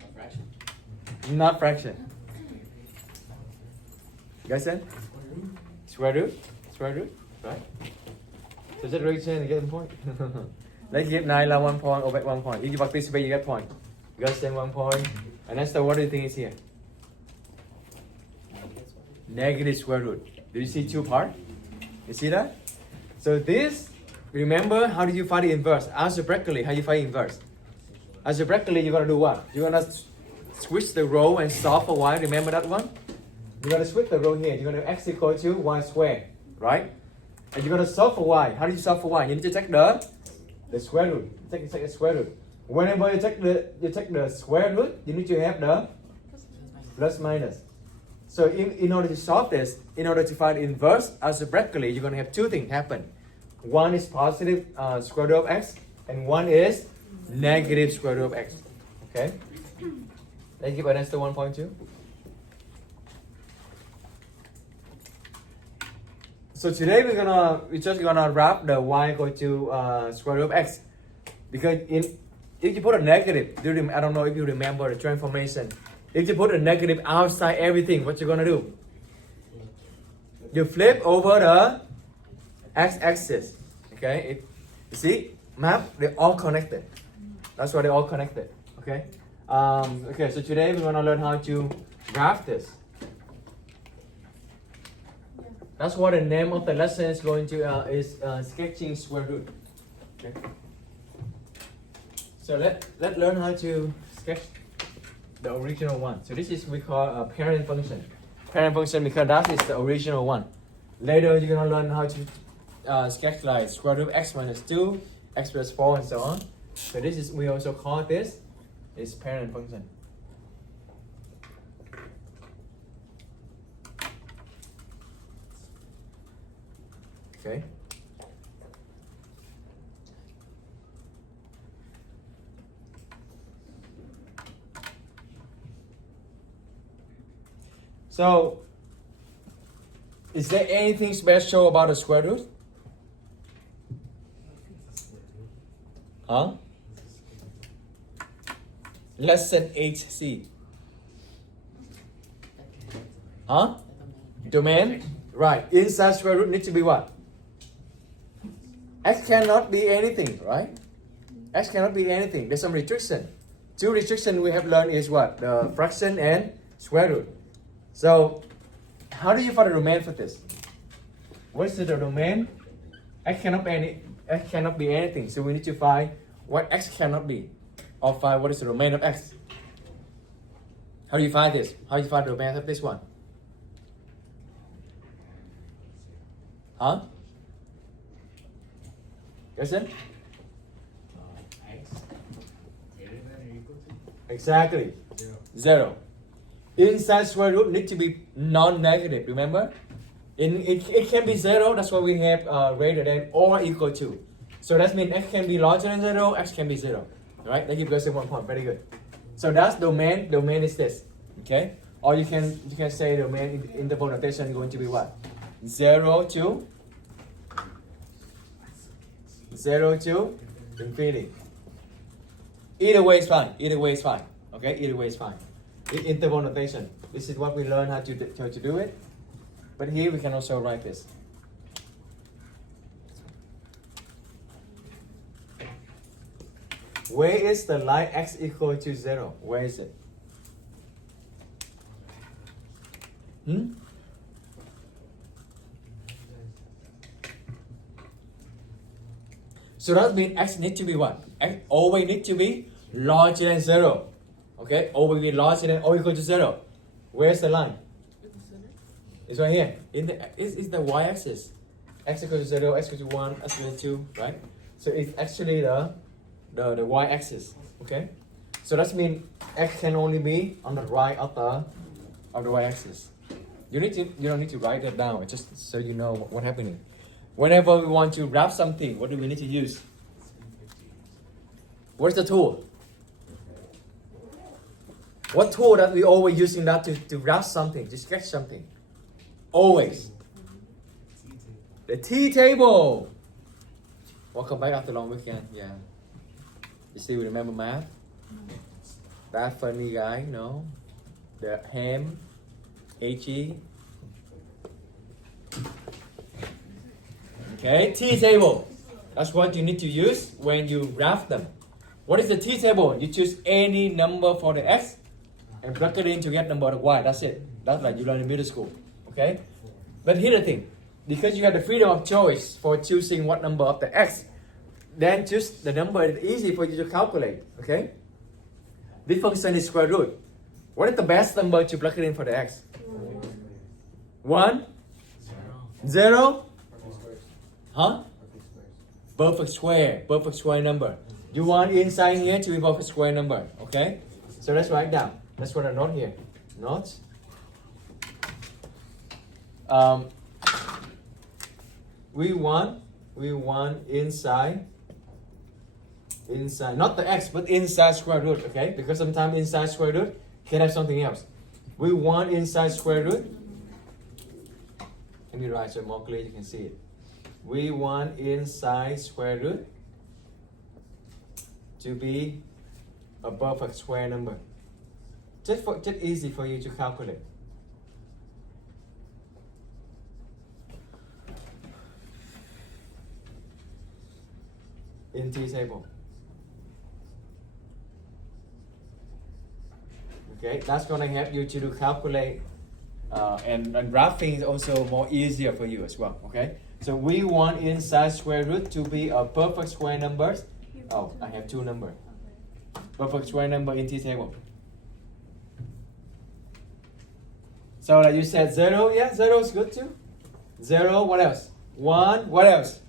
a fraction. Not fraction. You guys said? Square root? Square root? Right? So just raise your hand and get 1 point. Let's give 9 là 1 point or back 1 point. If you participate, you get point. You guys say 1 point. And then so what do you think is here? Negative square root. Do you see 2 parts? You see that? So this, remember how do you find the inverse? Algebraically, how you find inverse? Algebraically, you're gonna do what? You're gonna switch the row and solve for y. Remember that one? You're gonna switch the row here. You're gonna x equal to y squared, right? And you're gonna solve for y. How do you solve for y? You need to take the square root. Take the square root. Whenever you take the square root, you need to have the plus minus. So in order to solve this, in order to find inverse algebraically, you're gonna have 2 things happen. One is positive square root of x, and one is negative square root of x. Okay? Let's give an answer 1.2. So today we're just gonna wrap the y equal to square root of x, because if you put a negative, I don't know if you remember the transformation. If you put a negative outside everything, what you're gonna do? You flip over the x-axis. Okay, you see, map, they're all connected. That's why they're all connected. Okay. Okay. So today we're gonna learn how to graph this. That's what the name of the lesson is going to is sketching square root. Okay. So let's learn how to sketch the original one. So this is we call a parent function. Parent function because that is the original one. Later you're gonna learn how to sketch like square root of x minus 2, x plus 4, and so on. So this is we also call this is parent function. Okay. So, is there anything special about the square root? Huh? Lesson 8C. Huh? Domain? Right. Inside square root needs to be what? X cannot be anything, right? X cannot be anything. There's some restriction. 2 restrictions we have learned is what? The fraction and square root. So, how do you find the domain for this? What is the domain? X cannot be anything. So we need to find what x cannot be, or find what is the domain of x. How do you find this? How do you find the domain of this one? Huh? Listen. X greater than or equal to? Exactly. 0. 0. Inside square root need to be non-negative. Remember? It can be 0. That's why we have greater than or equal to. So that means x can be larger than 0. X can be 0. Right? That gives us 1 point. Very good. So that's domain. Domain is this. Okay. Or you can say domain in interval notation is going to be what? 0 to infinity. Either way is fine. Either way is fine. Okay. Either way is fine. Interval notation. This is what we learn how to do it. But here we can also write this. Where is the line x equal to 0? Where is it? So that means x needs to be what? X always needs to be larger than 0. Okay, always be larger than or equal to 0. Where's the line? It's right here. It's the y-axis. X equals to 0, x equals to 1, x equals to 2, right? So it's actually the y-axis. Okay? So that means x can only be on the right of the y-axis. You don't need to write that down, just so you know what's happening. Whenever we want to wrap something, what do we need to use? What's the tool? What tool that we always using that to wrap something, to sketch something? Always. The T-table. Welcome back after long weekend. Yeah. You still remember math? That funny guy, no. The ham, H-E. Okay, T-table. That's what you need to use when you graph them. What is the T-table? You choose any number for the X and plug it in to get number of Y. That's it. That's like you learn in middle school. Okay? But here's the thing. Because you have the freedom of choice for choosing what number of the X, then choose the number is easy for you to calculate. Okay? This function is square root. What is the best number to plug it in for the X? 1? 0? Huh? Perfect square. Perfect square number. You want inside here to be perfect square number. Okay? So let's write down. Let's put a note here. Note. We want inside, not the X, but inside square root, okay? Because sometimes inside square root can have something else. We want inside square root. Let me write so more clear you can see it. We want inside square root to be a perfect square number. Just easy for you to calculate. In T-table. Okay, that's gonna help you to calculate and graphing is also more easier for you as well. Okay, so we want inside square root to be a perfect square number. Oh, I have two numbers. Perfect square number in T-table. So like you said 0, yeah, 0 is good too. 0, what else? 1, what else?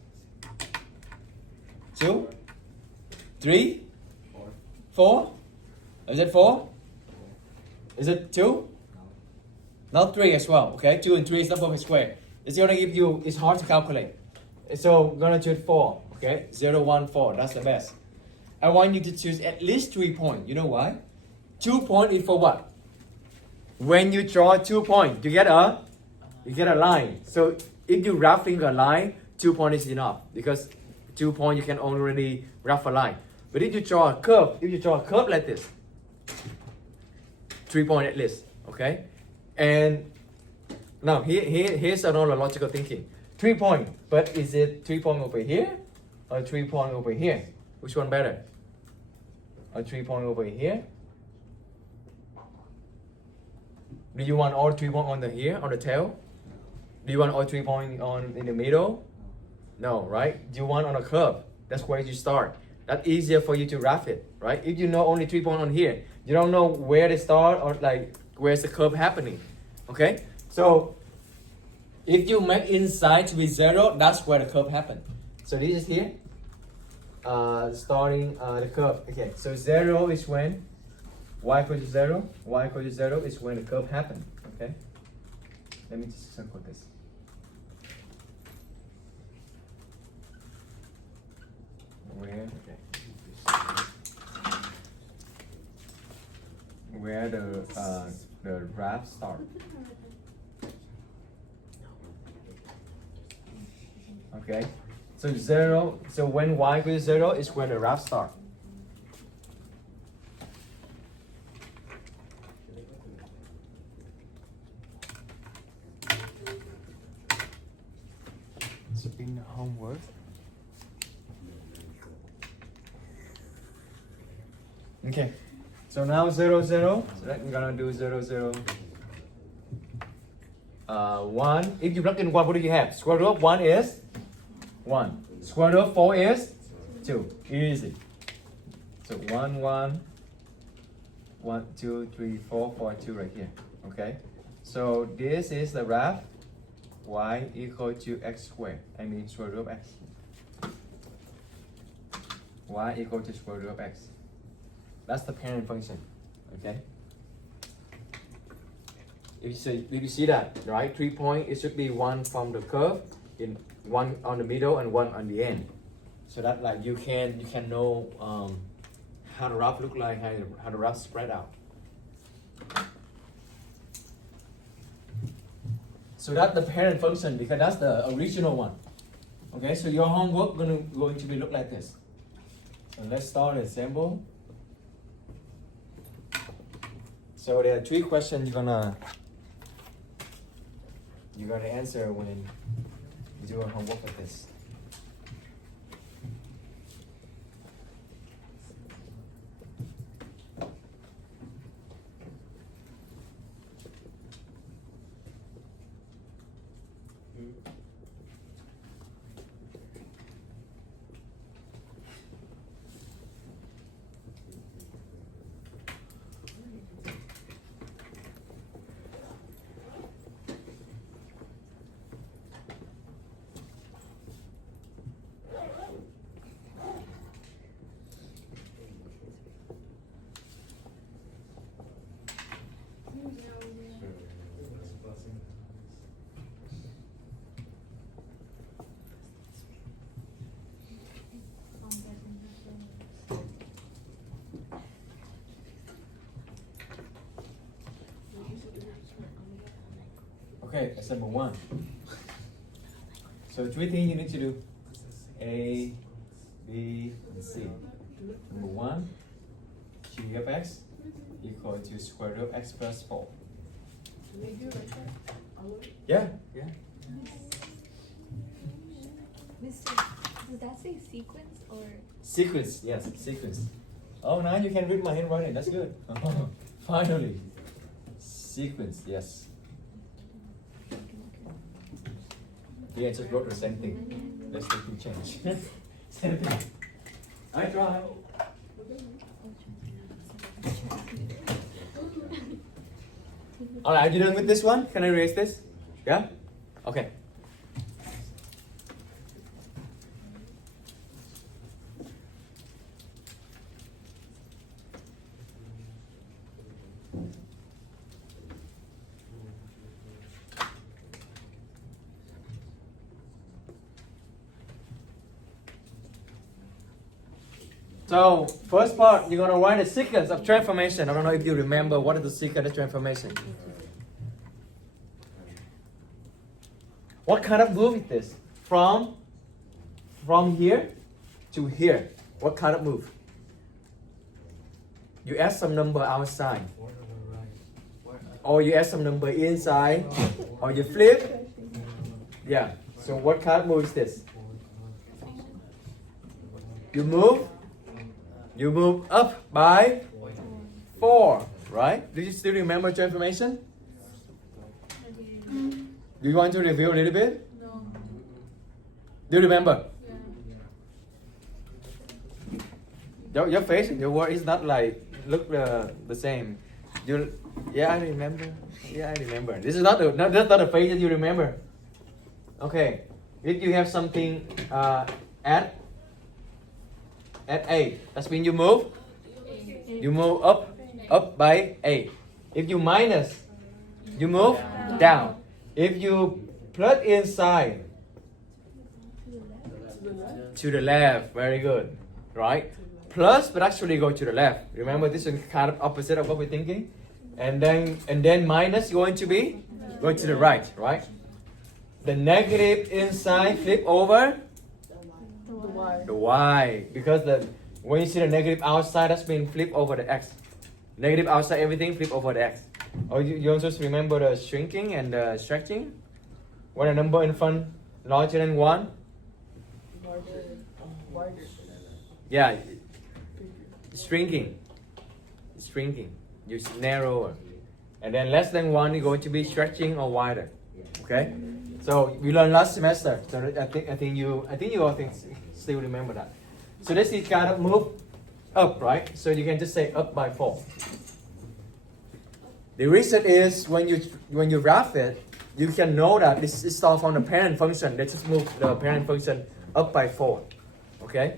2, 3, 4. Is it 4? Is it 2? Not 3 as well. Okay, 2 and 3 is not perfect square. It's gonna give you. It's hard to calculate. So I'm gonna choose 4. Okay, 0, 1, 4. That's the best. I want you to choose at least 3 points. You know why? 2 points is for what? When you draw 2 points, you get a line. So if you're roughing a line, 2 points is enough because 2 points you can already rough a line. But if you draw a curve, like this, 3 points at least. Okay, and now here's another logical thinking. 3 points, but is it 3 points over here or 3 points over here? Which one better? Or 3 points over here? Do you want all 3 points on the tail? Do you want all 3 points in the middle? No, right? You want on a curve. That's where you start. That's easier for you to graph it, right? If you know only 3 points on here, you don't know where they start or like where's the curve happening. Okay? So if you make inside to be 0, that's where the curve happens. So this is here. Starting the curve. Okay, so 0 is when y equals to 0. Y equals to 0 is when the curve happens. Okay? Let me just circle this. Where the graph starts. Okay, so 0. So when y equals to 0 is when the graph starts. It's in the homework. Okay, so now 0, 0. So I'm gonna do 0, 0. 1. If you plug in 1, what do you have? Square root of 1 is 1. Square root of 4 is 2. Easy. So 1, 1, 1, 2, 3, 4, 4, 2 right here. Okay. So this is the graph y equal to x squared. I mean square root of x. Y equal to square root of x. That's the parent function. Okay. If you see that, right? 3 points, it should be 1 from the curve, in 1 on the middle and 1 on the end. So that like you can know how the graph look like, how the graph spread out. So that's the parent function because that's the original one. Okay, so your homework going to be look like this. So let's start an example. So there are 3 questions you're gonna answer when you do your homework with this. Okay, example 1. So 3 things you need to do. A, B, and C. Number 1, g of x equal to square root of x plus 4. Yeah, yeah. Mister, does that say sequence or? Sequence, yes, sequence. Oh, now you can read my handwriting. That's good. Finally. Sequence, yes. Yeah, I just wrote the same thing. Let's take the change. Same thing. I try. Alright, are you done with this one? Can I erase this? Yeah? Okay. So, first part, you're going to write a sequence of transformation. I don't know if you remember what is the sequence of transformation. What kind of move is this? From here to here. What kind of move? You add some number outside. Or you add some number inside. Or you flip. Yeah. So what kind of move is this? You move up by 4, right? Do you still remember transformation? Do you want to review a little bit? No. Do you remember? Yeah. Your face, your word is not like look the same. Yeah, I remember. Yeah, I remember. This is that's not the face that you remember. Okay, if you have something at A, that means you move up by A. If you minus, you move down. If you plug inside to the left, very good, right? Plus, but actually go to the left. Remember, this is kind of opposite of what we're thinking. And then minus going to be going to the right, right? The negative inside flip over the y, because when you see the negative outside, that's been flip over the x. Negative outside, everything flip over the x. Or you also remember the shrinking and the stretching. When a number in front larger than 1. Yeah, shrinking. You narrower. And then less than 1 is going to be stretching or wider. Okay? So we learned last semester. So I think you all still remember that. So this is kind of move up, right? So you can just say up by 4. The reason is when you graph it, you can know that this is starts from the parent function. Let's just move the parent function up by 4. Okay?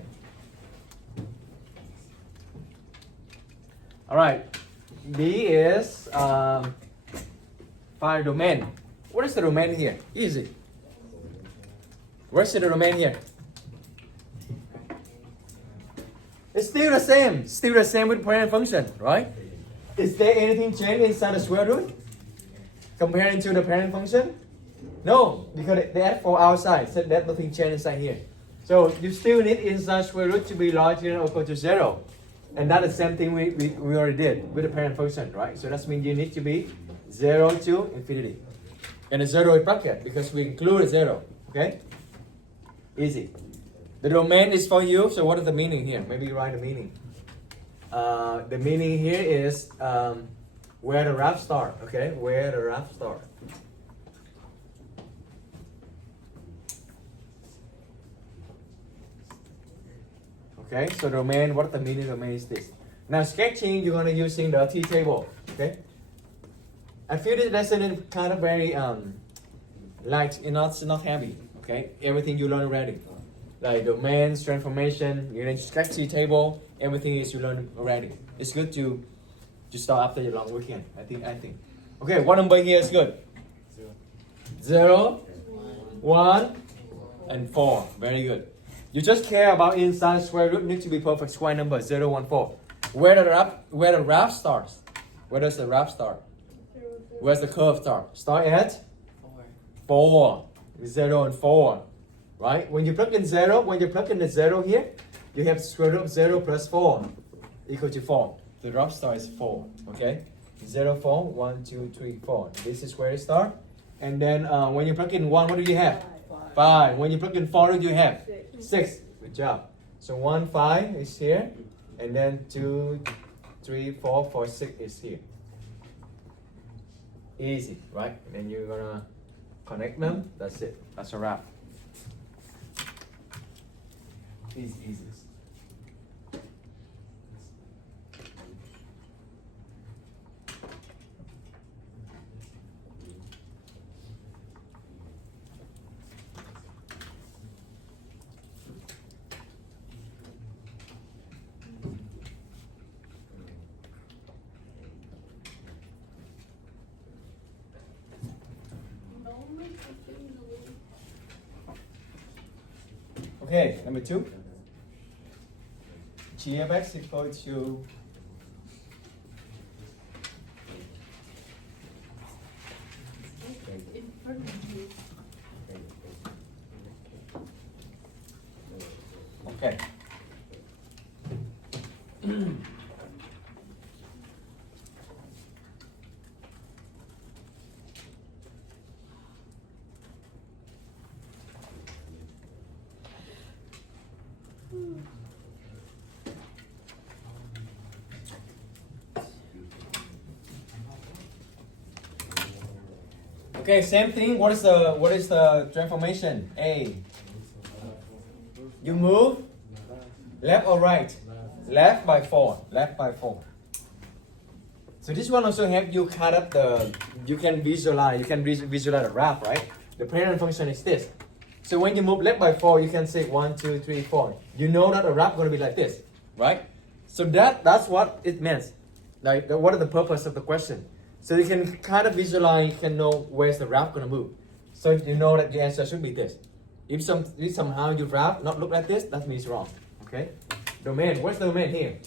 Alright. B is find domain. What is the domain here? Easy. Where's the domain here? It's still the same. Still the same with parent function, right? Is there anything changed inside the square root? Comparing to the parent function? No, because they add 4 outside, so that nothing changed inside here. So you still need inside square root to be larger than or equal to 0. And that's the same thing we already did with the parent function, right? So that means you need to be 0 to infinity. And the 0 is bracket because we include a 0. Okay? Easy. The domain is for you. So what is the meaning here? Maybe write the meaning. The meaning here is where the graph start. Okay? Where the graph start. Okay, so domain, what the meaning of domain is this. Now sketching, you're gonna using the T table. Okay. I feel this lesson is kind of very light, it's not heavy. Okay, everything you learn already, like domains, transformation, you know, sketch T table, everything is you learn already. It's good to start after your long weekend. I think. Okay, what number here is good? 0, 1, and 4. Very good. You just care about inside square root need to be perfect square number 0, 1, 4. Where the graph starts? Where does the graph start? Where's the curve start? Start at 4. 0 and 4. Right? When you plug in the 0 here, you have square root of 0 plus 4 equal to 4. The graph start is 4. Okay? 0, 4, 1, 2, 3, 4. This is where it starts. And then when you plug in 1, what do you have? 5. When you plug in 4, what do you have? 6. Good job. So 1, 5 is here. And then 2, 3, 4, 4, 6 is here. Easy, right? And then you're gonna connect them. That's it. That's a wrap. Easy. Okay, number 2. G of x equal to okay. Okay, same thing. What is the transformation? A. You move left or right? Left by 4. Left by 4. So this one also help you cut up you can visualize the graph, right? The parent function is this. So when you move left by 4, you can say 1, 2, 3, 4. You know that the graph is going to be like this, right? So that's what it means. Like what is the purpose of the question? So you can kind of visualize, you can know where's the graph going to move. So you know that the answer should be this. If somehow your graph not look like this, that means wrong. Okay? Domain, where's the domain here?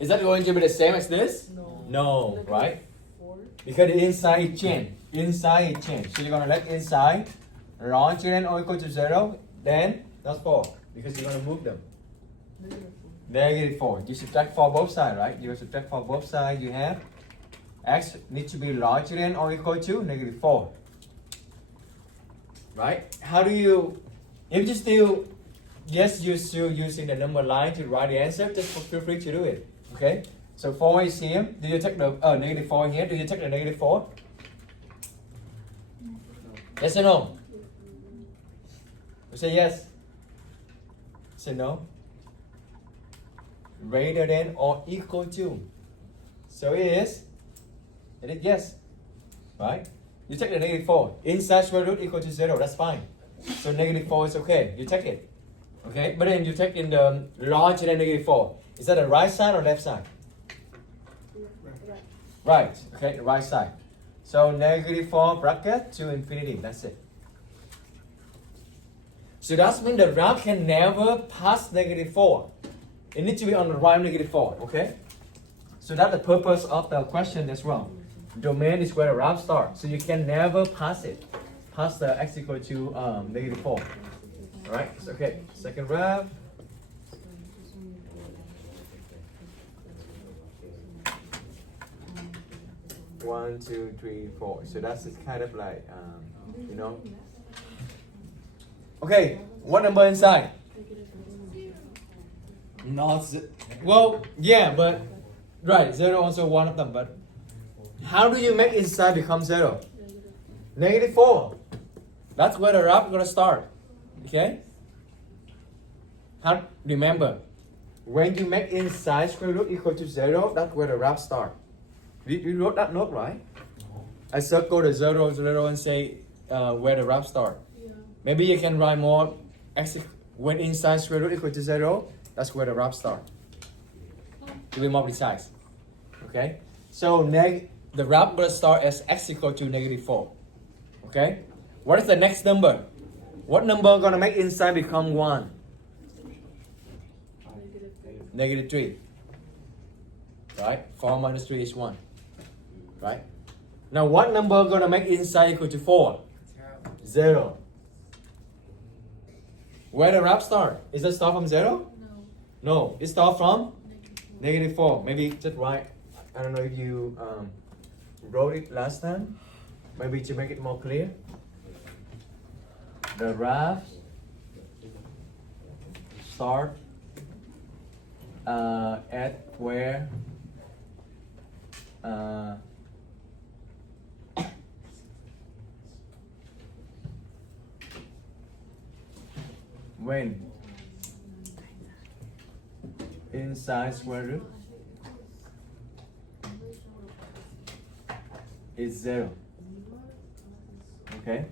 Is that going to be the same as this? No, right? Because the inside is change. Inside is change. So you're going to let inside larger than or equal to 0, then that's 4. Because you're going to move them. -4. You subtract 4 both sides, right? You subtract 4 both sides, you have x needs to be larger than or equal to -4. Right? How do you, if you still, yes, you're still using the number line to write the answer, just feel free to do it. Okay? So 4 is here. Do you take the -4 here? Do you take the -4? Yes or no? You say yes. Say no. Greater than or equal to. So it is yes. Right? You take the -4. Inside square root equal to 0. That's fine. So -4 is okay. You take it. Okay? But then you take in the larger than -4. Is that the right side or left side? Right. Okay, the right side. So -4 bracket to infinity. That's it. So that means the graph can never pass -4. It needs to be on the right -4. Okay? So that's the purpose of the question as well. Domain is where the graph starts. So you can never pass it. Pass the x equal to -4. Alright, so okay. Second graph. 1, 2, 3, 4. So that's kind of like, you know. Okay, what number inside? Not well, yeah, but right, 0 also one of them. But how do you make inside become 0? -4. That's where the graph gonna start. Okay. How remember? When you make inside square root equal to 0, that's where the graph start. You wrote that note, right? I circle the 0, 0 and say where the graph start. Yeah. Maybe you can write more. When inside square root equal to 0, that's where the graph start. To be more precise. Okay? So the graph will start as x equal to -4. Okay? What is the next number? What number gonna make inside become 1? -3. Right? 4 minus 3 is 1. Right? Now what number gonna make inside equal to 4? 0. Where the graph start? Is it start from 0? No. No, it start from -4. Maybe just write. I don't know if you wrote it last time. Maybe to make it more clear. The graph start at where when inside square root is 0. Okay.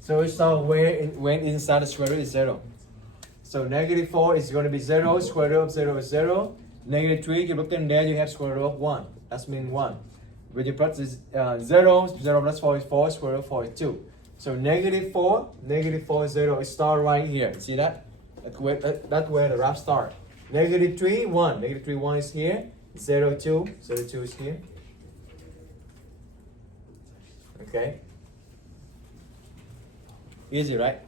So it's not when inside the square root is 0. So -4 is going to be 0. Square root of 0 is 0. -3, you look in there, you have square root of 1. That's mean 1. When you put this 0, 0 plus 4 is 4. Square root of 4 is 2. So -4 is 0. It start right here. See that? That's where the graph start. -3, 1. -3, 1 is here. 0, 2. 0, 2 is here. Okay. Easy, right?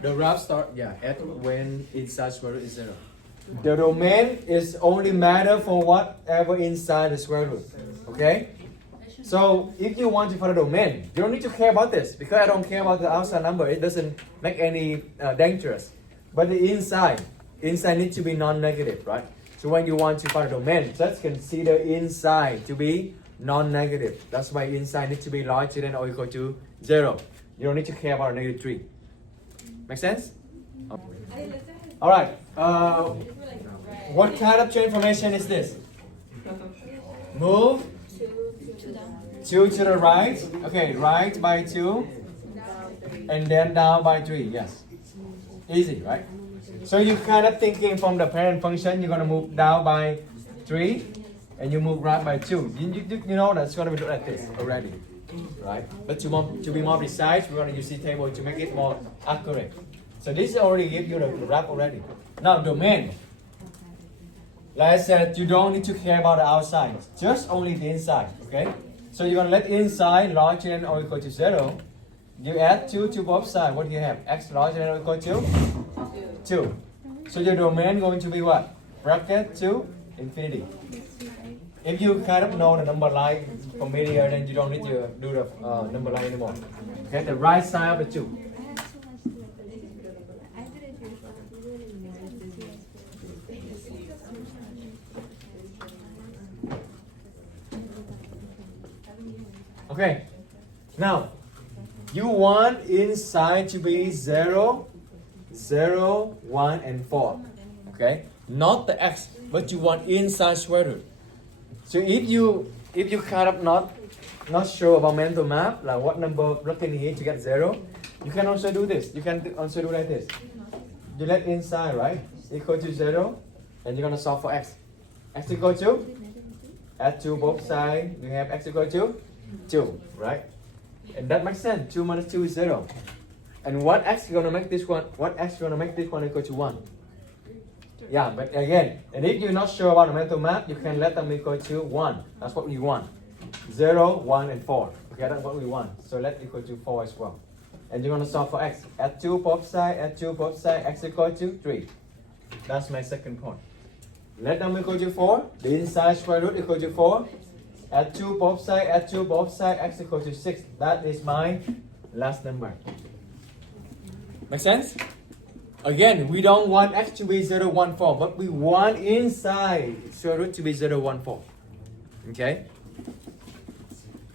The graph start, at when inside square root is 0. The domain is only matter for whatever inside the square root. Okay? So if you want to find a domain, you don't need to care about this because I don't care about the outside number. It doesn't make any dangerous. But the inside needs to be non-negative, right? So when you want to find a domain, just consider inside to be non-negative. That's why inside needs to be larger than or equal to 0. You don't need to care about -3. Make sense? All right. What kind of transformation is this? Move 2 to the right. Okay, right by 2. And then down by 3. Yes. Easy, right? So you're kind of thinking from the parent function, you're going to move down by 3. And you move right by 2. You know that's going to be like this already. Right? But to be more precise, we're going to use the table to make it more accurate. So this already gives you the graph already. Now domain. Like I said, you don't need to care about the outside, just only the inside. Okay? So you're going to let inside larger than or equal to 0. You add 2 to both sides. What do you have? X larger than or equal to 2. So your domain going to be what? Bracket to infinity. If you kind of know the number line familiar, then you don't need to do the number line anymore. Okay, the right side of the 2. Okay, now you want inside to be 0, 0, 1, and 4. Okay, not the x, but you want inside square root. So if you kind of not sure about mental math, like what number plug in here to get 0, you can also do this. You can also do like this. You let inside, right, equal to 0, and you're gonna solve for x. X equal to, add 2 both sides. You have x equal to 2, right? And that makes sense. 2 minus 2 is 0. And what x is gonna make this one? What x is gonna make this one equal to 1? Yeah, but again, and if you're not sure about the mental math, you can let them equal to 1. That's what we want. 0, 1, and 4. Okay, that's what we want. So let equal to 4 as well. And you're going to solve for x. Add 2 both sides, add 2 both sides, x equal to 3. That's my second point. Let number equal to 4. The inside square root equal to 4. Add 2 both sides, add 2 both sides, x equal to 6. That is my last number. Make sense? Again, we don't want x to be 0, 1, 4, but we want inside square root to be 0, 1, 4. Okay?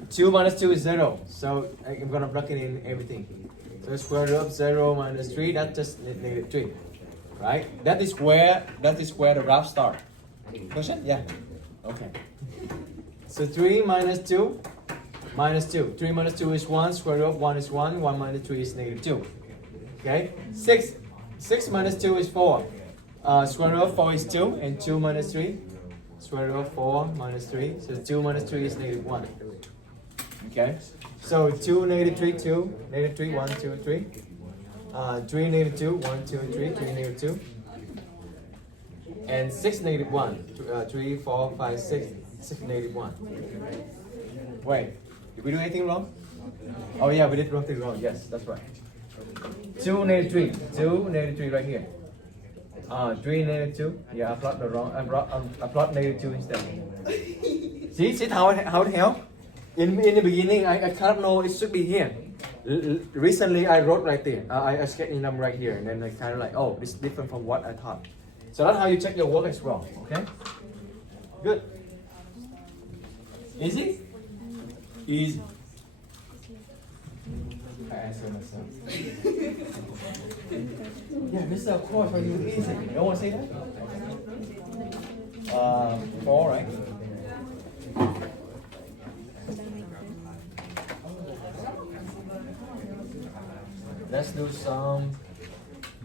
2 minus 2 is 0. So I'm going to plug it in everything. So square root of 0 minus 3, that's just negative 3. Right? That is where the graph starts. Question? Yeah. Okay. So 3 minus 2, minus 2. 3 minus 2 is 1, square root of 1 is 1, 1 minus 3 is negative 2. Okay? 6 minus 2 is 4. Square root of 4 is 2, and 2 minus 3. Square root of 4 minus 3. So 2 minus 3 is negative 1. Okay? So 2, negative 3, 2. Negative 3, 1, 2, 3. 3, negative 2, 1, 2, 3. 3, negative 2. And 6, negative 1. 3, 4, 5, 6. 6, negative 1. Wait, did we do anything wrong? Oh yeah, we did something wrong. Yes, that's right. 2, negative 3. 2, negative 3 right here. 3, negative 2. Yeah, I plot the wrong. I plot negative 2 instead. See how it helped? In the beginning, I kind of know it should be here. Recently, I wrote right there. I sketched them right here, and then I kind of like, oh, this is different from what I thought. So that's how you check your work as well. Okay. Good. Easy? Easy. I answer myself. Yeah, Mister, of course, for you easy. You don't want to say that? 4, right? Let's do some.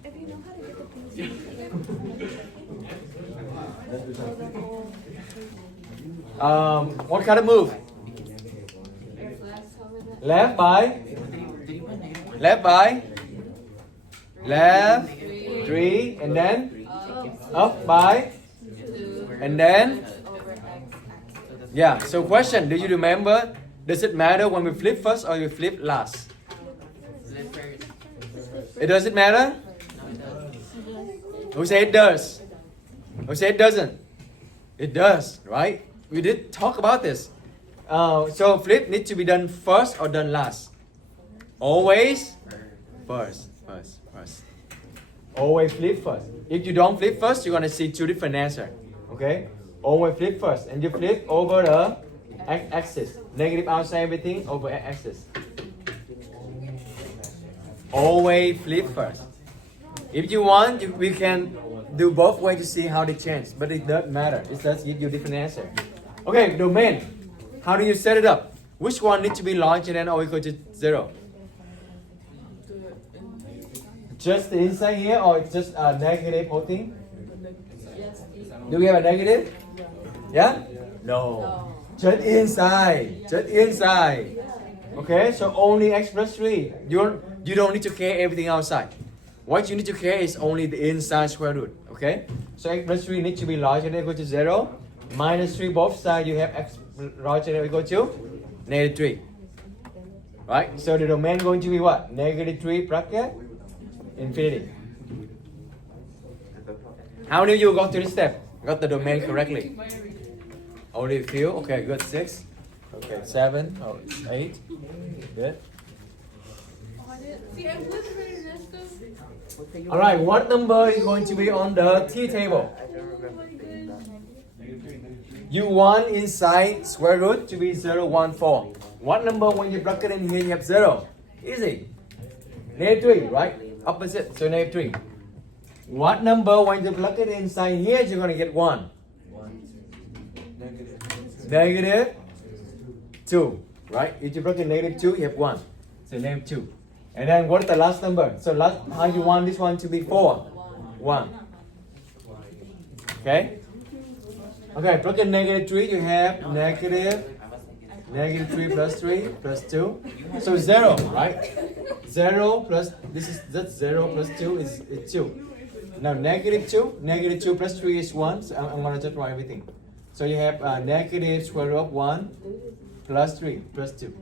If you know how to get the pieces. Let's do some. What kind of move? Left by. Left by. Left. 3, and then up by. And then. Yeah. So question: do you remember? Does it matter when we flip first or we flip last? It doesn't matter? Who say it does? Who say it doesn't? It does, right? We did talk about this. So flip needs to be done first or done last? Always first. Always flip first. If you don't flip first, you're gonna see 2 different answers. Okay? Always flip first, and you flip over the x-axis. Negative outside everything over x-axis. Always flip first. If you want, we can do both ways to see how they change, but it doesn't matter. It just gives you different answer. Okay, domain. How do you set it up? Which one needs to be larger than or equal to 0? Just the inside here, or it's just a negative whole thing? Do we have a negative? Yeah? No. Just inside. Just inside. Okay, so only x plus 3. You don't need to care everything outside. What you need to care is only the inside square root. Okay? So x plus 3 needs to be larger than or equal to 0. Minus 3 both sides, you have x larger than or equal to negative 3. Right? So the domain going to be what? Negative 3 bracket infinity. How many of you got to this step? Got the domain correctly? Only a few? Okay, good. 6. Okay, 7. Oh, 8. Good. Alright, what number is going to be on the T table? You want inside square root to be 0, 1, 4. What number when you plug it in here you have 0? Easy. Negative 3, right? Opposite, so negative 3. What number when you plug it inside here you're going to get 1? Negative 2, right? If you plug in negative 2, you have 1. So negative 2. And then what is the last number? So how you want this one to be 4? 1. Okay? Okay, plug in negative 3, you have negative 3 plus 3 plus 2. So 0, right? 0 plus, that's 0 plus 2 is 2. Now negative 2 plus 3 is 1. So I'm going to just write everything. So you have negative square root of 1 plus 3 plus 2.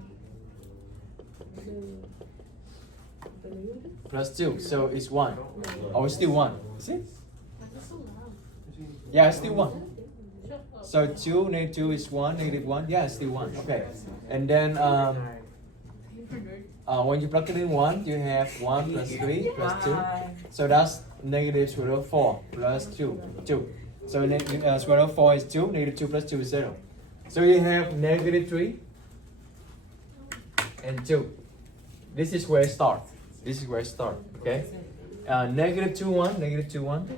Plus 2, so it's 1. Oh, it's still 1. Is it? Yeah, it's still 1. So 2, negative 2 is 1, negative 1. Yeah, it's still 1. Okay. And then when you plug it in 1, you have 1 plus 3 plus 2. So that's negative square root of 4 plus 2. 2. So square root of 4 is 2, negative 2 plus 2 is 0. So you have negative 3 and 2. This is where it starts. This is where it starts. Okay? Negative 2, 1, negative 2, 1.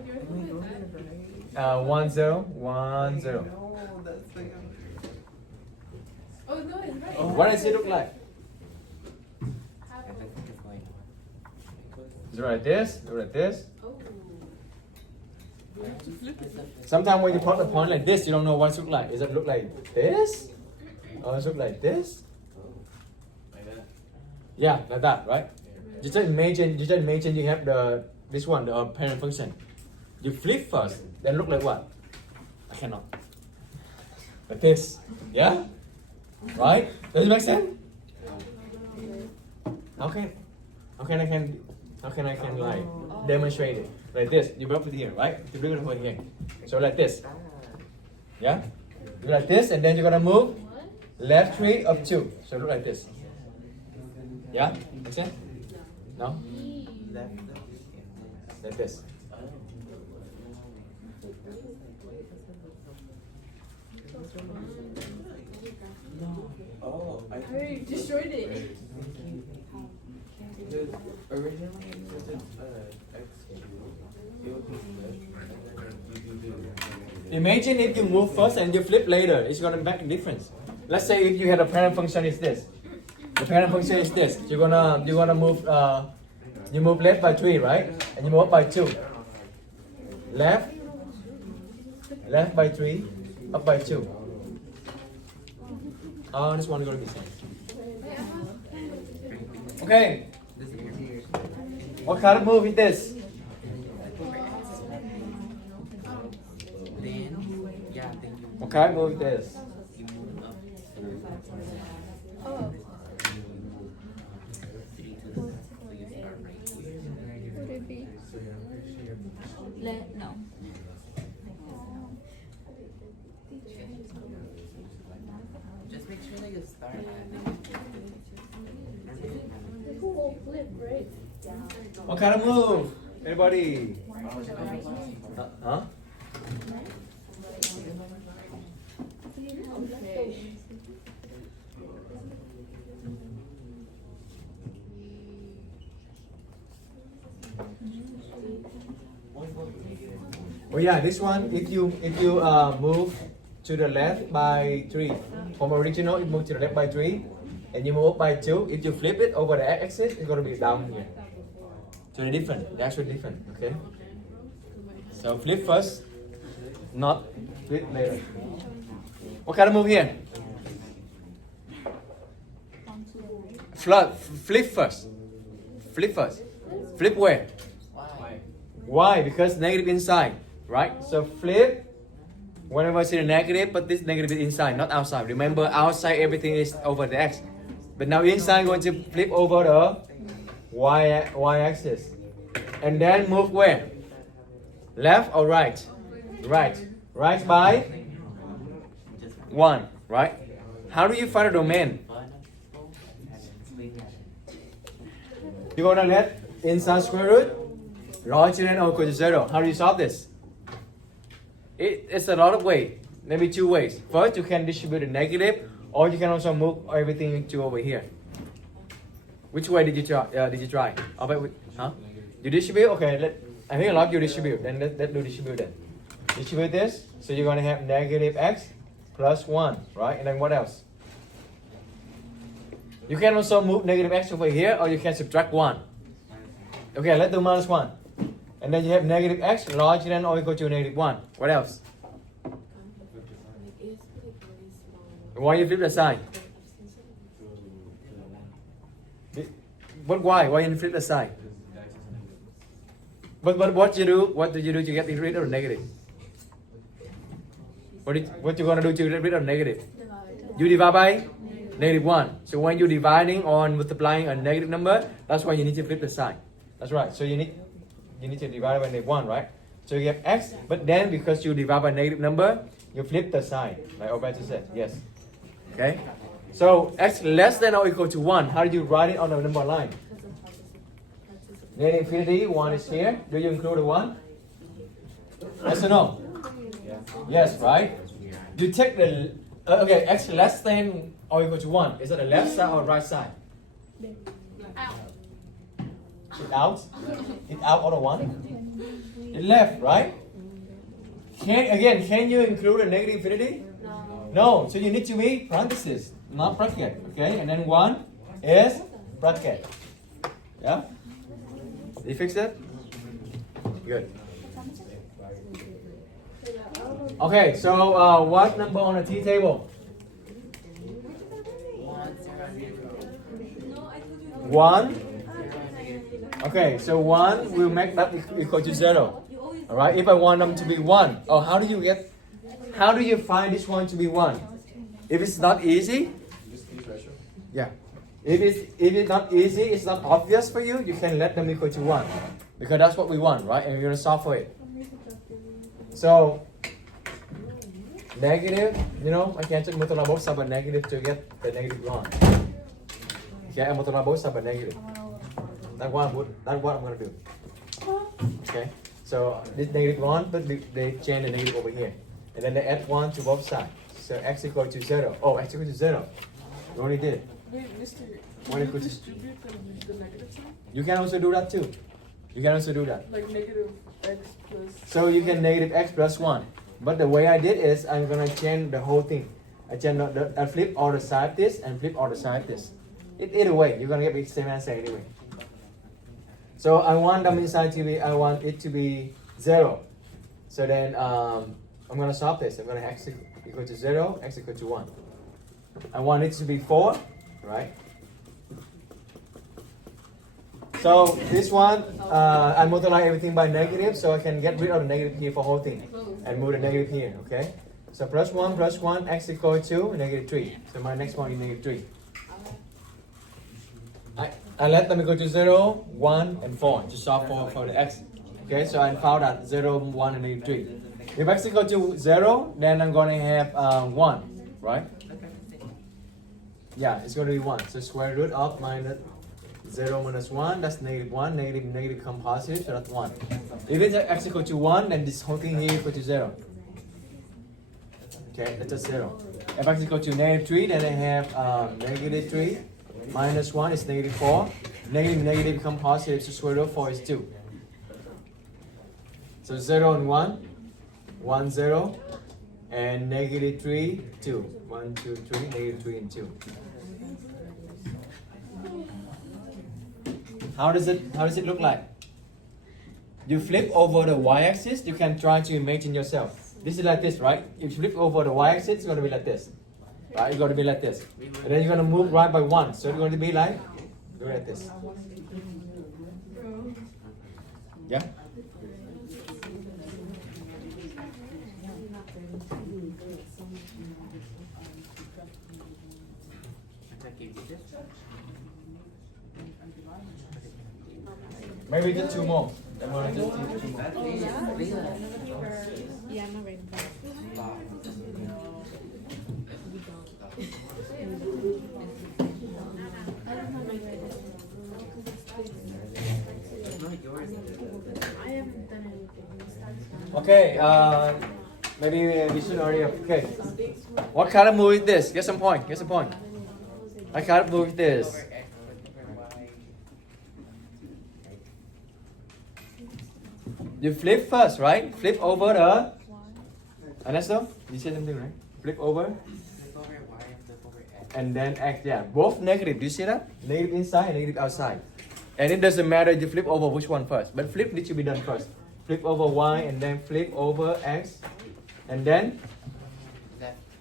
1, 0, 1, 0. Oh no, it's right. What does it look like? Is it like this? Or like this? Sometimes when you plot a point like this, you don't know what it looks like. Does it look like this? Or does it look like this? Yeah, like that, right? You just imagine you have this one, the parent function. You flip first, then look like what? I cannot. Like this. Yeah? Right? Does it make sense? How can I like demonstrate it? Like this. You bring it here, right? You bring it over here. So like this. Yeah? You like this, and then you're gonna move left 3 up 2. So look like this. Yeah? Make sense? No? Like this. Oh, I I destroyed it. originally it was X. It would be flipped, and then you do. Imagine if you move first and you flip later, it's gonna make a difference. Let's say if you had a parent function is this. The parent function is this. You're gonna move you move left by 3, right? And you move up by 2. Left by 3, up by 2. Oh, this one is gonna be same. Okay. What kind of move is this? What kind of move is this? Oh. Would it be? No. Just make sure that you start Cool flip, right? What kind of move? Anybody? Huh? Okay. Oh yeah, this one. If you move to the left by 3, from original you move to the left by 3, and you move up by 2. If you flip it over the x-axis, it's gonna be down here. So they're different. They're actually different. Okay. So flip first, not flip later. What kind of move here? Flip first. Flip first. Flip where? Why? Because negative inside, right? So flip. Whenever I see the negative, but this negative is inside, not outside. Remember, outside everything is over the x. But now inside, going to flip over the y-axis. And then move where? Left or right? Right. Right by 1, right? How do you find a domain? You're gonna let inside square root larger than or equal to 0. How do you solve this? It's a lot of ways, maybe 2 ways. First, you can distribute the negative, or you can also move everything to over here. Which way did you try? Huh? You distribute? Okay, I think a lot you distribute. Then let's do distribute then. Distribute this, so you're gonna have negative x plus 1, right? And then what else? You can also move negative x over here, or you can subtract 1. Okay, let's do minus 1. And then you have negative x larger than or equal to negative 1. What else? Why you flip the sign? But why? Why you flip the sign? But what you do? What do you do to get rid of negative? What you gonna do to get rid of negative? You divide by negative 1. So when you're dividing or multiplying a negative number, that's why you need to flip the sign. That's right. So you need to divide by negative 1, right? So you have x, but then because you divide by negative number, you flip the sign, like Alberto said. Yes. Okay. So x less than or equal to 1. How do you write it on the number line? Negative infinity, 1 is here. Do you include a 1? Yes or no? Yes, right? You take the okay, x less than or equal to 1. Is it the left side or right side? It out? It out or the 1? It left, right? Can you include a negative infinity? No. So you need to make parentheses, not bracket. Okay, and then 1 is bracket. Yeah? You fix it? Good. Okay, so what number on the T table? 1. Okay, so 1 will make that equal to 0. Alright, if I want them to be 1. Oh, how do you find this one to be 1? If it's not easy, yeah. If it's not easy, it's not obvious for you, you can let them equal to 1. Because that's what we want, right? And we're going to solve for it. So, negative, I can just multiply both sides by negative to get the negative 1. Okay, I multiply both sides by negative. That's what I'm going to do. Okay, so this negative 1, but they change the negative over here. And then they add 1 to both sides. So x equal to 0. Oh, x equal to 0. You already did it. Wait, Mr. What equal to? Distribute the negative sign? You can also do that too. You can also do that. Like negative x plus... So you can negative x plus 1. But the way I did is I'm going to change the whole thing. I flip all the side this and flip all the side this. Either way, you're going to get the same answer anyway. So I want them inside to be, I want it to be 0. So then I'm going to solve this. I'm going to x equal to 0, x equal to 1. I want it to be 4, right? So this one, I multiply everything by negative, so I can get rid of the negative here for whole thing. And move the negative here, okay? So plus 1, x equal to negative 3. So my next one is negative 3. I let them equal to 0, 1, and 4 to solve for the x. Okay, so I found out 0, 1, and negative 3. If x equal to 0, then I'm going to have 1, right? Yeah, it's going to be 1. So square root of minus 0 minus 1, that's negative 1. Negative become positive, so that's 1. If it's x equal to 1, then this whole thing here equal to 0. Okay, that's just 0. If x equal to negative 3, then I have negative 3. Minus 1 is negative 4. Negative become positive, so square root of 4 is 2. So 0 and 1. 1, 0. And negative 3, 2. 1, 2, 3, negative 3 and 2. How does it look like? You flip over the y-axis, you can try to imagine yourself. This is like this, right? If you flip over the y-axis, it's going to be like this. Right? It's going to be like this. And then you're going to move right by 1. So it's going to be like this. Yeah? Maybe just 2 more. I'm going to just do 2 more. Yeah, I'm not ready. I haven't done anything. Okay, maybe we should already. Okay. What kind of move is this? Get some point. Get some point. What kind of move is this? You flip first, right? Flip over the. Ernesto, you said something, right? Flip over. Flip over y and flip over x. And then x, yeah, both negative. Do you see that? Negative inside and negative outside. And it doesn't matter if you flip over which one first, but flip needs to be done first. Flip over y and then flip over x, and then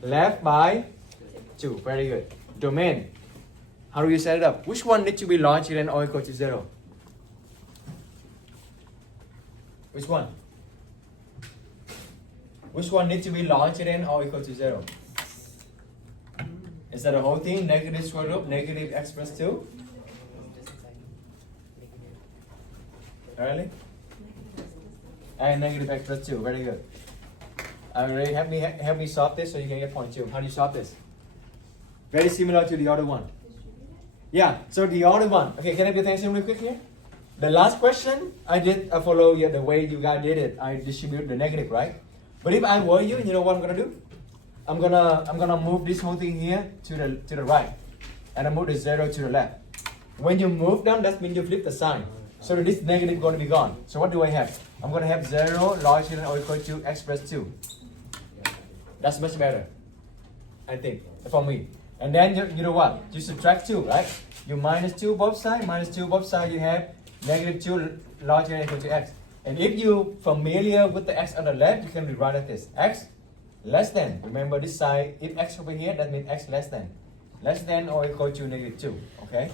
left by 2. Very good. Domain. How do you set it up? Which one needs to be larger than or equal to 0? Which one? Which one needs to be larger than or equal to 0? Is that the whole thing? Negative square root, negative x plus 2? Really? And negative x plus 2. Very good. Alright, help me solve this so you can get point 2. How do you solve this? Very similar to the other one. Yeah, so the other one. Okay, can I pay attention real quick here? The last question I follow the way you guys did it. I distribute the negative, right? But if I were you, you know what I'm gonna do? I'm gonna move this whole thing here to the right, and I move the 0 to the left. When you move them, that means you flip the sign. So this negative is gonna be gone. So what do I have? I'm gonna have 0 larger than or equal to x plus 2. That's much better, I think, for me. And then you know what? You subtract 2, right? You minus 2 both sides. Minus 2 both sides. You have negative 2 larger than or equal to x. And if you familiar with the x on the left, you can rewrite it this x less than. Remember this side. If x over here, that means x less than or equal to negative 2. Okay.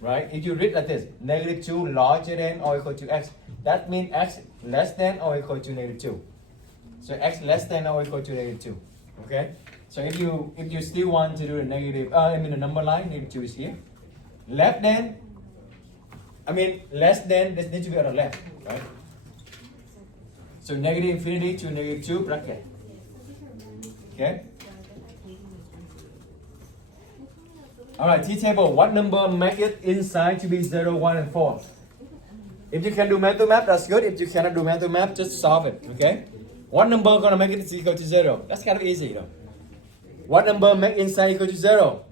Right? If you read like this, negative 2 larger than or equal to x, that means x less than or equal to negative 2. So x less than or equal to negative 2. Okay? So if you still want to do the negative, the number line, negative 2 is here. Less than, this needs to be on the left, right? So negative infinity to negative 2 bracket. Okay? Alright, T-table, what number make it inside to be 0, 1, and 4? If you can do math to math, that's good. If you cannot do math to math, just solve it, okay? What number gonna make it equal to 0? That's kind of easy, though. What number make inside equal to 0?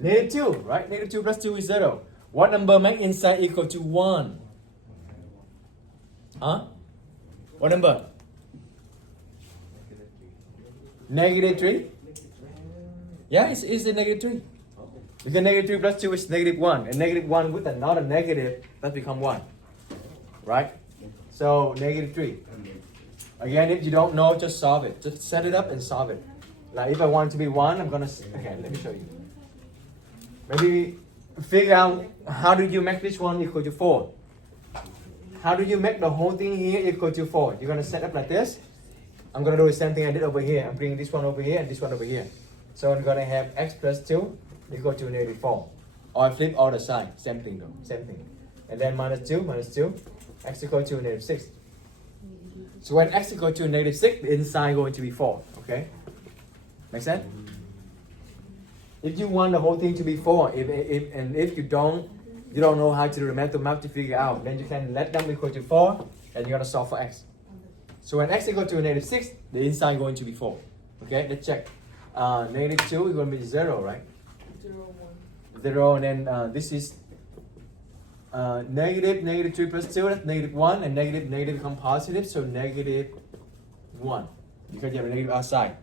Negative 2, right? Negative 2 plus 2 is 0. What number make inside equal to 1? Huh? What number? Negative 3? Yeah, it's a negative 3. Because negative 3 plus 2 is negative 1. And negative 1 with another negative, that become 1. Right? So, negative 3. Again, if you don't know, just solve it. Just set it up and solve it. Like if I want it to be 1, I'm gonna... Okay, let me show you. Maybe figure out how do you make this one equal to 4. How do you make the whole thing here equal to 4? You're gonna set up like this. I'm gonna do the same thing I did over here. I'm bringing this one over here and this one over here. So I'm gonna have x plus 2 equal to negative 4. Or flip all the sign. Same thing though. Same thing. And then minus 2, x equal to negative 6. So when x equal to negative 6, the inside going to be 4. Okay? Make sense? If you want the whole thing to be 4, if you don't know how to do the mental math to figure out, then you can let them equal to 4, and you're gonna solve for x. So when x equal to negative 6, the inside going to be 4. Okay, let's check. Negative 2 is going to be 0, right? 0, 1. 0, and then this is negative 3 plus 2, that's negative 1, and negative become positive, so negative 1. Because you have a negative outside.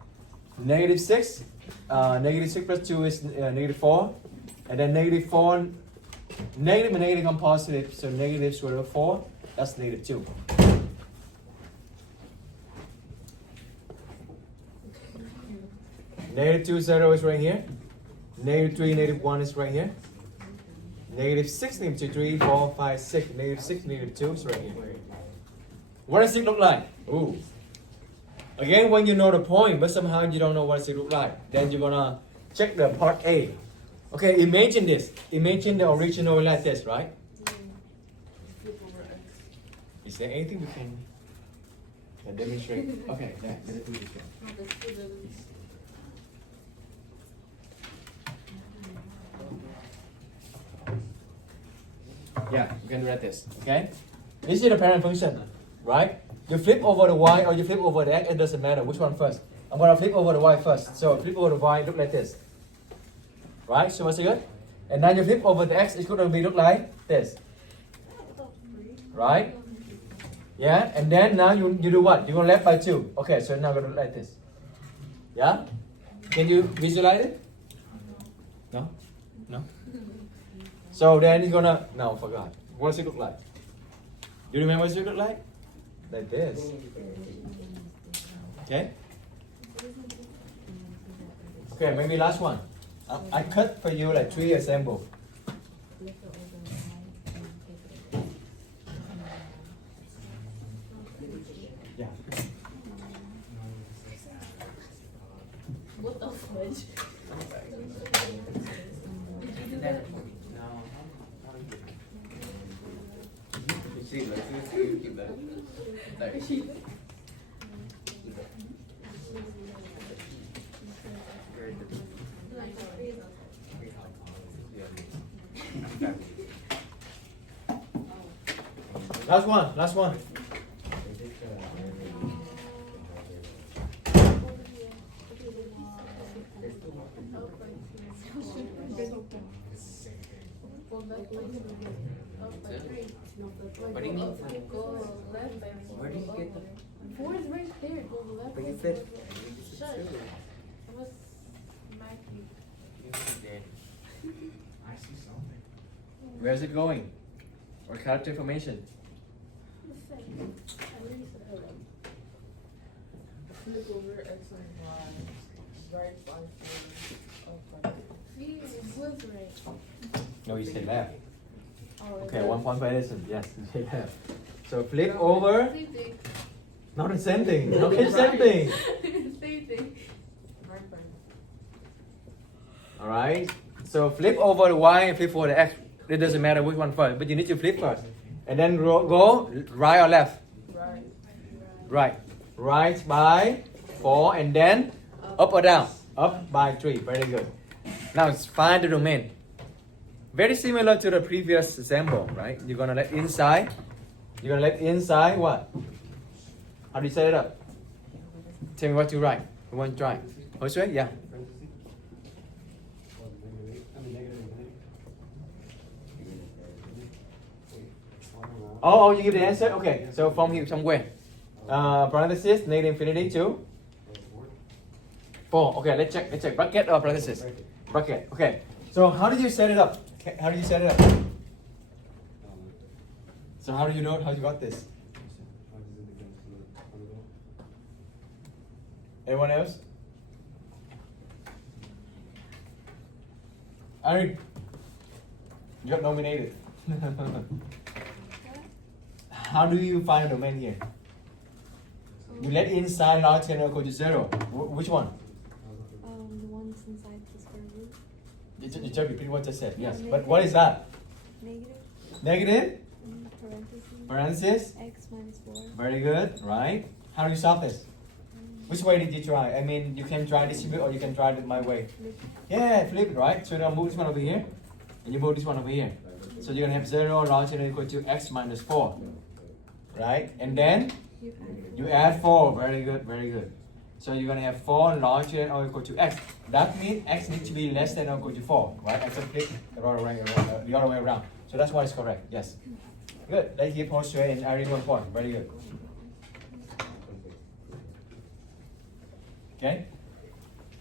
Negative 6, negative 6 plus 2 is negative 4, and then negative 4, negative and negative become positive, so negative square root of 4, that's negative 2. Negative 2, 0 is right here. Negative 3, negative 1 is right here. Negative 6, negative 2, 3, 4, 5, 6. Negative 6, negative 2 is right here. What does it look like? Ooh. Again, when you know the point, but somehow you don't know what it look like, then you're gonna check the part A. Okay, imagine this. Imagine the original like this, right? Flip over x. Is there anything we can demonstrate? Okay, let's do this one. No, that's good. Yeah, you can do like this. Okay? This is the parent function, right? You flip over the y or you flip over the x, it doesn't matter which one first. I'm gonna flip over the y first. So flip over the y, look like this. Right? So what's it good? And then you flip over the x, it's gonna be look like this. Right? Yeah? And then now you do what? You're gonna left by 2. Okay, so now gonna look like this. Yeah? Can you visualize it? No? No? So then he's gonna, no, forgot. What does it look like? Do you remember what it look like? Like this. Okay? Okay, maybe last one. I cut for you like 3 examples. Yeah. What the fuck? Never. No. How do you You see, like, you keep that. Like, very good. Yeah. Last one, last one. What do you mean? Go left and Where do you get the? 4 is right there. Go left. But you and said. Shut. I was smacking. I see something. Where's it going? What character information? Flip over X and Y. Right by 4. Up by 3. See, it was right. No, you said left. Oh, Okay, 1 point by Edison. Yes, you said left. So flip over. Same thing. Not the same thing. Okay, same thing. Same thing. Right by. Alright. So flip over the Y and flip over the X. It doesn't matter which one first, but you need to flip first. And then go right or left? Right. Right. Right by 4 and then up or down? Up by 3. Very good. Now let's find the domain. Very similar to the previous example, right? You're gonna let inside. You're gonna let inside what? How do you set it up? Tell me what to write. You want to try? Josue? Yeah. Oh, you give the answer? Okay, so from here, somewhere. Parenthesis, negative infinity to 4. Okay, let's check. Bracket or parenthesis? Bracket. Okay. So how did you set it up? How did you set it up? So how do you know how you got this? Anyone else? Irene, you got nominated. How do you find a domain here? You let inside large and equal to 0. Which one? The ones inside the square root. You just repeat what I said. Yes. Yeah, But what is that? Negative. Negative? Parentheses. Parenthesis? X minus 4. Very good. Right. How do you solve this? Which way did you try? I mean, you can try this way or you can try it my way. Yeah, flip it, right? So now move this one over here and you move this one over here. So you're going to have 0 large and equal to x minus 4. Right? And then you add 4. Very good, very good. So you're going to have 4 larger than or equal to x. That means x needs to be less than or equal to 4. Right? And so flip the other way around. So that's why it's correct. Yes. Good. Let's give Josue and Irene 1 point. Very good. Okay.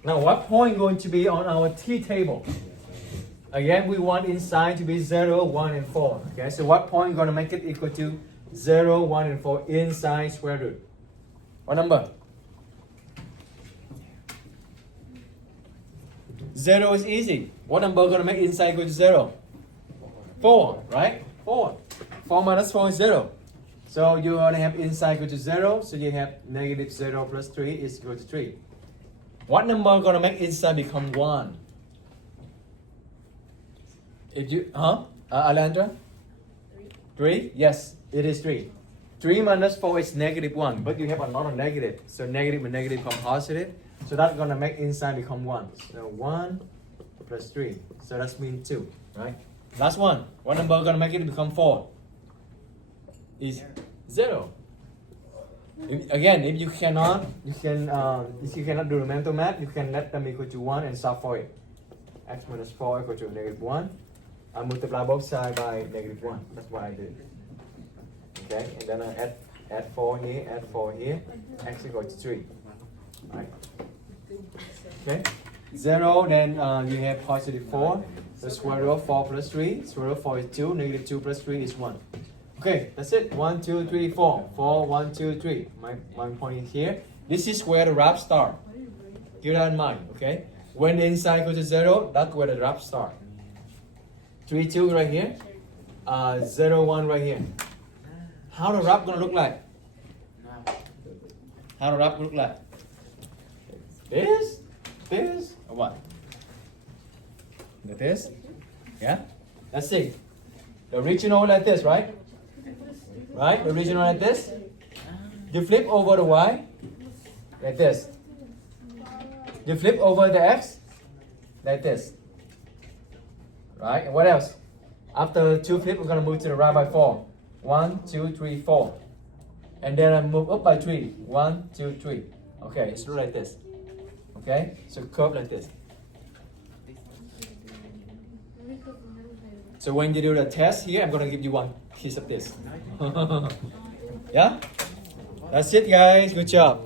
Now what point going to be on our T table? Again, we want inside to be 0, 1, and 4. Okay, so what point going to make it equal to 0, 1, and 4 inside square root? What number? 0 is easy. What number going to make inside equal to 0? 4, right? 4. 4 minus 4 is 0. So you're going to have inside equal to 0. So you have negative 0 plus 3 is equal to 3. What number going to make inside become 1? If you, Alejandra? 3? Yes, it is 3. 3 minus 4 is negative 1, but you have a lot of negative. So negative and negative become positive. So that's going to make inside become 1. So 1 plus 3. So that means 2, right? Last one. What number going to make it become 4? Is 0. Again, if you cannot do the mental math, you can let them equal to 1 and solve for it. X minus 4 equal to negative 1. I multiply both sides by negative 1. That's what I did. Okay, and then I add 4 here, add 4 here. X equal to 3. Right? Okay. 0, then you have positive 4. The square root of 4 plus 3. Square root of 4 is 2. Negative 2 plus 3 is 1. Okay, that's it. 1, 2, 3, 4. 4, 1, 2, 3. My point is here. This is where the rap start. Keep that in mind, okay? When the inside goes to 0, that's where the rap start. 3, 2 right here. 0, 1 right here. How the rap gonna look like? How the rap look like? This? Or what? Like this? Yeah? Let's see. The original like this, right? Right? The original like this. You flip over the y like this. You flip over the x like this. Right? And what else? After 2 flip, we're going to move to the right by 4. 1, 2, 3, 4. And then I move up by 3. 1, 2, 3. Okay, it's like this. Okay? So curve like this. So when you do the test here, I'm going to give you one piece of this. Yeah? That's it, guys. Good job.